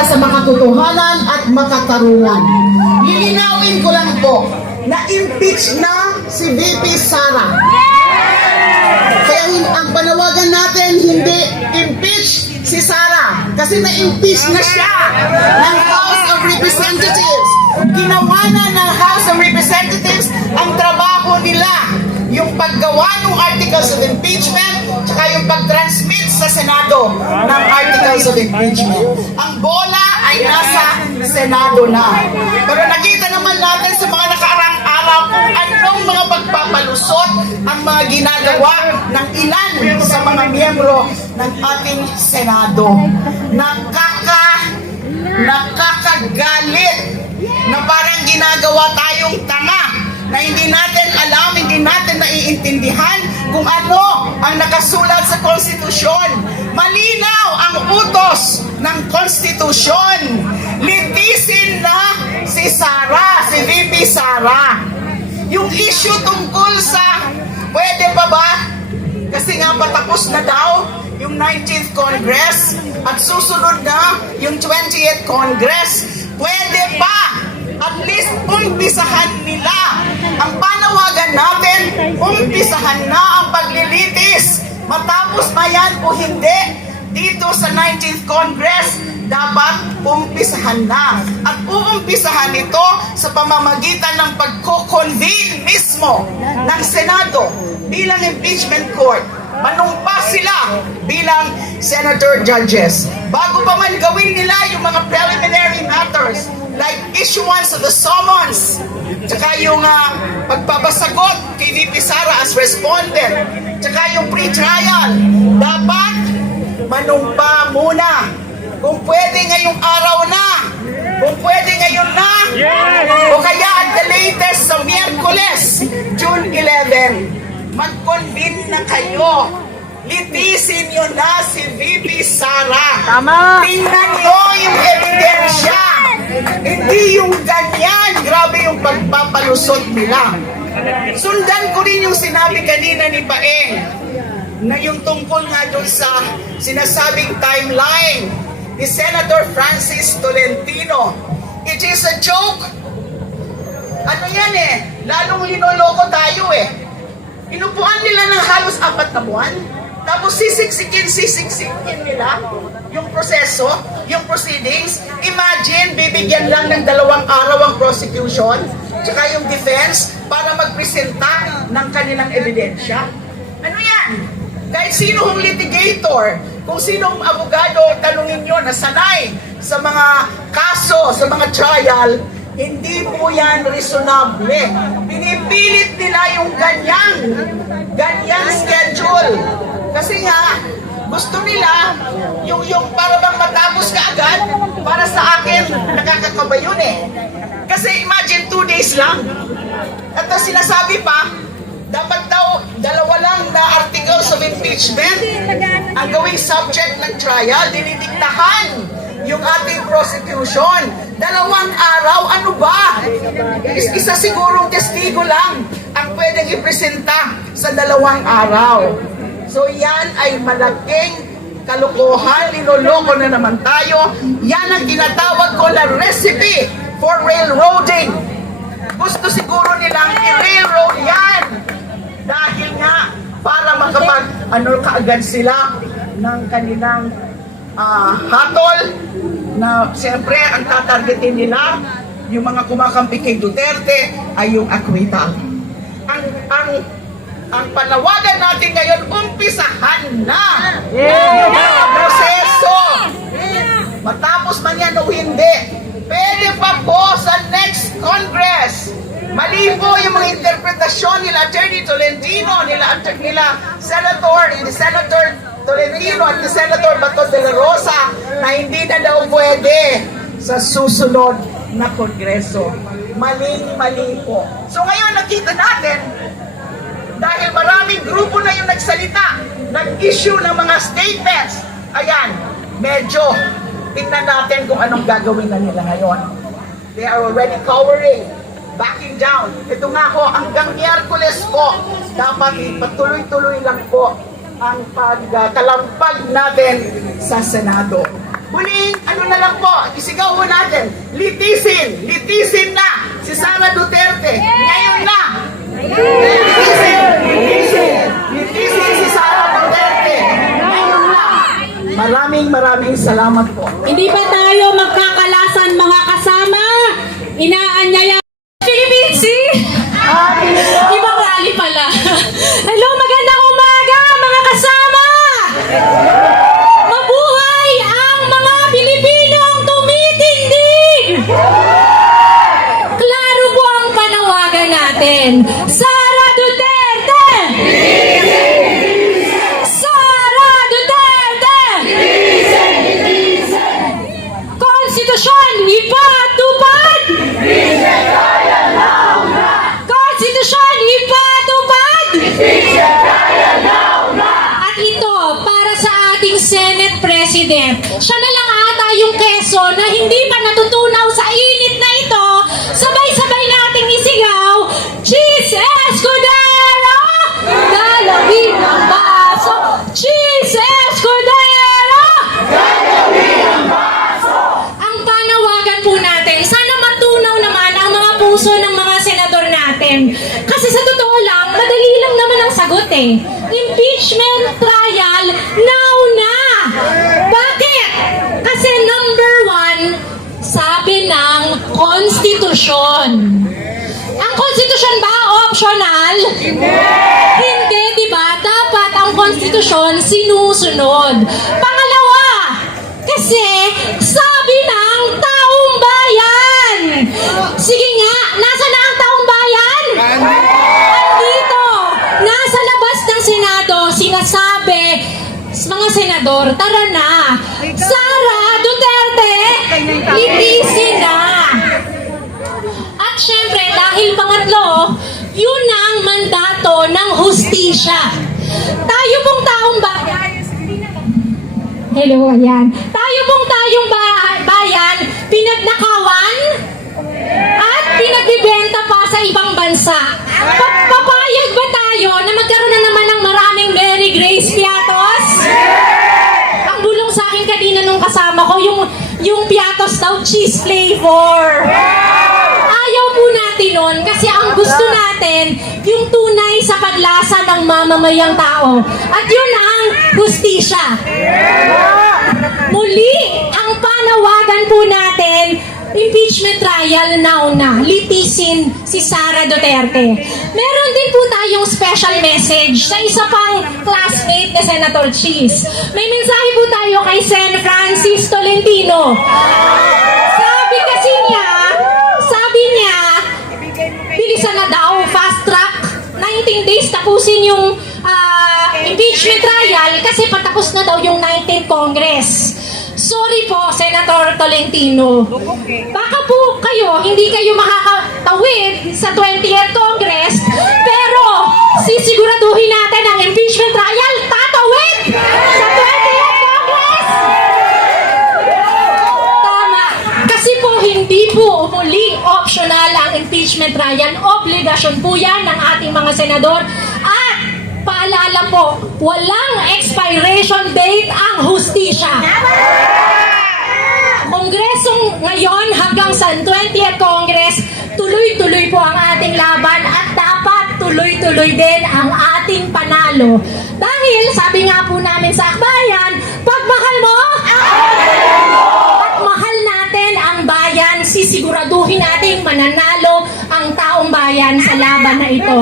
para sa makatotohanan at makatarungan. Lilinawin ko lang po na impeach na si VP Sara. Kaya ang panawagan natin, hindi impeach si Sara kasi na-impeach na siya ng House of Representatives. Ginawa na ng House of Representatives ang trabaho nila, yung paggawa ng articles of impeachment tsaka yung pag-transmit sa Senado ng articles of impeachment. Ang bola ay nasa Senado na. Pero nakita naman natin sa mga nakaraang araw kung anong mga pagpapalusot ang mga ginagawa ng ilan sa mga miyembro ng ating Senado. Nakakagalit na parang ginagawa tayong tanga na hindi natin alam, hindi natin naiintindihan kung ano ang nakasulat sa konstitusyon. Malinaw ang utos ng konstitusyon. Litisin na si Sara, si VP Sara. Yung issue tungkol sa, pwede pa ba? Kasi nga patapos na daw yung 19th Congress at susunod na yung 20th Congress. Pwede pa! At least umpisahan nila. Ang panawagan natin, umpisahan na ang paglilitis. Matapos ba yan o hindi, dito sa 19th Congress, dapat umpisahan na. At uumpisahan ito sa pamamagitan ng pagko-convene mismo ng Senado bilang impeachment court. Manumpa sila bilang senator judges. Bago pa man gawin nila yung mga preliminary matters like issuance of the summons, tsaka yung pagpapasagot kay VP Sara as respondent, tsaka yung pre-trial, dapat manumpa muna. Kung pwede ngayong araw na, kung pwede ngayon na, o kaya at the latest sa Miyerkules, June 11, mag-convene na kayo. Litisin nyo na si VP Sara. Tama. Tingnan nyo yung ebidensya. Hindi yung ganyan. Grabe yung pagpapalusot nila. Sundan ko rin yung sinabi kanina ni Paeng na yung tungkol nga doon sa sinasabing timeline ni Senator Francis Tolentino. It is a joke. Ano yan lalong linoloko tayo Inupuan nila ng halos 4 na buwan. Tapos sisiksikin nila yung proseso, yung proceedings. Imagine, bibigyan lang ng 2 araw ang prosecution tsaka yung defense para magpresenta ng kanilang ebidensya. Ano yan? Kahit sino hong litigator, kung sinong abogado, tanungin nyo na sanay sa mga kaso, sa mga trial, hindi po yan reasonable. Pinipilit nila yung ganyang schedule. Kasi nga, gusto nila yung para bang matapos ka agad, para sa akin, nakakakaba yun Kasi imagine 2 days lang. At sinasabi pa, dapat daw 2 lang na articles of impeachment ang gawing subject ng trial, dinidiktahan yung ating prosecution. 2 araw, ano ba? Isa sigurong testigo lang ang pwedeng ipresenta sa 2 araw. So yan ay malaking kalokohan, linoloko na naman tayo. Yan ang tinatawag ko na recipe for railroading. Gusto siguro nilang i-railroad yan. Dahil nga, para kaagad sila ng kanilang hatol na siyempre ang tatargetin nila yung mga kumakampi kay Duterte ay yung acquittal. Ang panawagan natin ngayon, umpisahan na yung mga proseso. Matapos man yan o hindi, pwede pa po sa next Congress. Mali po yung mga interpretasyon nila Attorney Tolentino, nila Senator Tolentino at ni Senator Bato de la Rosa na hindi na daw pwede sa susunod na Kongreso. Mali po. So ngayon nakita natin, dahil maraming grupo na yung nagsalita, nag-issue ng mga statements, ayan, medyo tingnan natin kung anong gagawin na nila ngayon. They are already cowering, backing down. Ito nga ho, hanggang Miyerkules po, dapat patuloy-tuloy lang po ang pagkalampag natin sa Senado. Muling, ano na lang po, isigaw mo natin, litisin na si Sara Duterte. Ngayon na. Litisin si Sara Duterte. Ngayon na. Maraming salamat po. Hindi ba tayo magkakalasan mga kasama? Inaanyaya Philippine Sea! Ibang rally pala. Hello, magandang umaga mga kasama! Mabuhay ang mga Pilipinong tumitindig! Klaro po ang panawagan natin. Sara Duterte! Sara Duterte! Konstitusyon ipatupad! Konstitusyon ipatupad! At ito, para sa ating Senate President, siya na lang ata yung keso na hindi pa natutunaw sa init na ito, sabay-sabay nating isigaw, Cheese Escudero! Dalawin ang baso! Cheese Escudero! Ang panawagan po natin, sana matunaw naman ang mga puso ng mga senador natin. Kasi sa totoo lang, madali lang naman ang sagot eh. Impeachment trial now na! Bakit? Kasi number 1, sabi ng konstitusyon. Ang konstitusyon ba optional? Hindi, di ba? Dapat ang konstitusyon sinusunod. Pangalawa, kasi sabi ng taong bayan. Sige nga, nasa na ang taong bayan? Andito, nasa labas ng Senado, sinasabi, mga senador, tara na. Sara Duterte, litisin na. At syempre, dahil pangatlo, yun ang mandato ng hustisya. Tayo pong taong bayan, hello, ayan. Tayo pong tayong bayan, pinagnakawan at pinagbibenta pa sa ibang bansa. Papayag ba tayo na magkaroon na naman ng maraming Mary Grace Piatos? Ang bulong sa akin kanina nung kasama ko, yung Piatos daw cheese flavor. Ayaw po natin nun kasi ang gusto natin yung tunay sa paglasa ng mamamayang tao. At yun ang hustisya. Muli, ang panawagan po natin, impeachment trial now na. Litisin si Sara Duterte. Meron din po tayong special message sa isa pang classmate ni Senator Cheese. May mensahe po tayo kay Sen. Francis Tolentino. Sabi niya, bilisan na daw, fast track, 19 days tapusin yung impeachment trial kasi patapos na daw yung 19th Congress. Sorry po, Senator Tolentino. Baka po kayo, hindi kayo makakatawid sa 20th Congress, pero sisiguraduhin natin ang impeachment trial, tatawid sa 20th Congress! Tama. Kasi po, hindi po muli optional ang impeachment trial. Obligasyon po yan ng ating mga senador. At paalala po, walang expiration date ang hustisya. Kongresong ngayon hanggang sa 20th Congress, tuloy-tuloy po ang ating laban at dapat tuloy-tuloy din ang ating panalo. Dahil sabi nga po namin sa akbayan, pag mahal mo, at mahal natin ang bayan, sisiguraduhin nating mananalo ang taong bayan sa laban na ito.